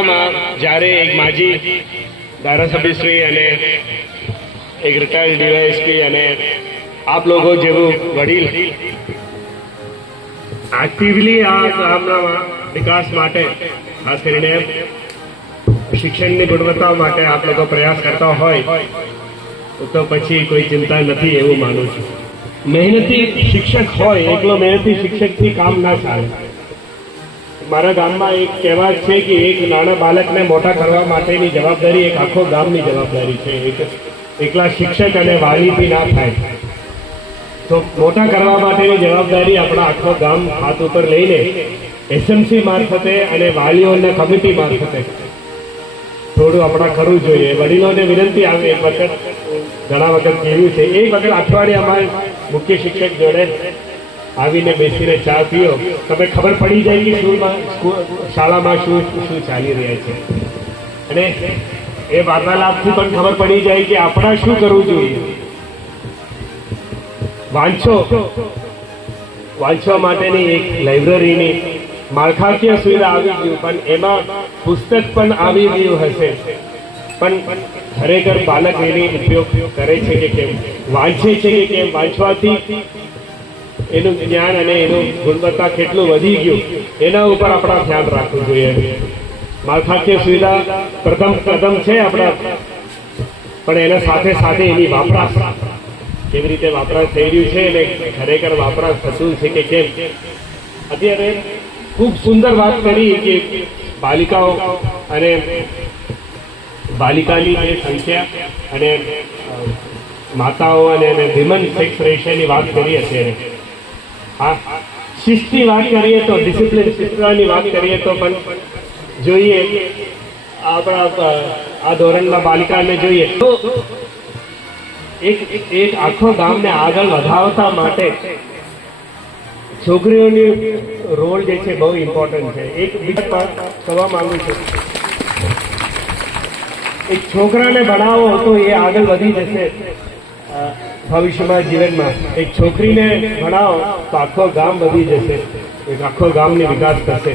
ભૂતકાળમાં જ્યારે એક માજી ધારાસભ્યશ્રી અને એક રિટાયર્ડ ડીવાયએસપી અને આપ લોકો જેવું વડીલ એક્ટિવલી આ ગામના વિકાસ માટે ખાસ કરીને શિક્ષણની ગુણવત્તા માટે આપ લોકો પ્રયાસ કરતા હોય તો પછી કોઈ ચિંતા નથી એવું માનું છું. મહેનતી શિક્ષક હોય એકલો મહેનતી શિક્ષકથી કામ ના ચાલે. મારા ગામમાં એક કહેવત છે કે એક નાના બાળકને મોટા કરવા માટેની જવાબદારી એક આખો ગામની જવાબદારી છે. એકલા શિક્ષક અને વાલીથી ના થાય. તો મોટા કરવા માટેની જવાબદારી આપણા આખો ગામ હાથ ઉપર લઈને એસએમસી મારફતે અને વાલીઓના કમિટી મારફતે થોડું આપણા કરવું જોઈએ. વડીલોને વિનંતી આવે, એક વખત ઘણા વખત કહેવું છે, એક વખત અઠવાડિયામાં મુખ્ય શિક્ષક જોડે આવીને બેસીને ચા પીઓ, તમે ખબર પડી જાય કે શાળામાં શું ચાલી રહ્યા છે. અને એ વાર્તાલાપથી પણ ખબર પડી જાય કે આપણા શું કરવું જોઈએ. વાંચવા માટેની એક લાઇબ્રેરીની માળખાકીય સુવિધા આવી ગયું, પણ એમાં પુસ્તક પણ આવી ગયું હશે, પણ ખરેખર બાળક એની ઉપયોગ કરે છે કે કેમ, વાંચે છે કે કેમ, વાંચવાથી એનું જ્ઞાન અને એનું ગુણવત્તા કેટલું વધી ગયું એના ઉપર આપણા ધ્યાન રાખવું જોઈએ. માળખાકીય સુવિધા પ્રથમ કદમ છે આપણા, પણ એના સાથે સાથે એની વપરાશ કેવી રીતે વપરાશ થઈ રહ્યું છે અને ખરેખર વપરાશ થતું છે કે કેમ. અત્યારે ખૂબ સુંદર વાત કરી કે બાલિકાઓ અને બાલિકાની જે સંખ્યા અને માતાઓ અને વિમન સેક્સ રેશિયોની વાત કરી અત્યારે. હા, શિસ્તની વાત કરીએ તો, ડિસિપ્લિન શિસ્તની વાત કરીએ તો પણ જોઈએ આપણા આ ધોરણના બાલિકાને જોઈએ તો એક આખો ગામને આગળ વધારવા માટે છોકરીઓની રોલ જે છે બહુ ઇમ્પોર્ટન્ટ છે. એક બીજા કહેવા માંગુ છું, એક છોકરાને ભણાવો તો એ આગળ વધી જશે ભવિષ્યમાં જીવનમાં. એક છોકરીને ભણાવો તો આખો ગામ વધી જશે, એક આખો ગામની વિકાસ થશે.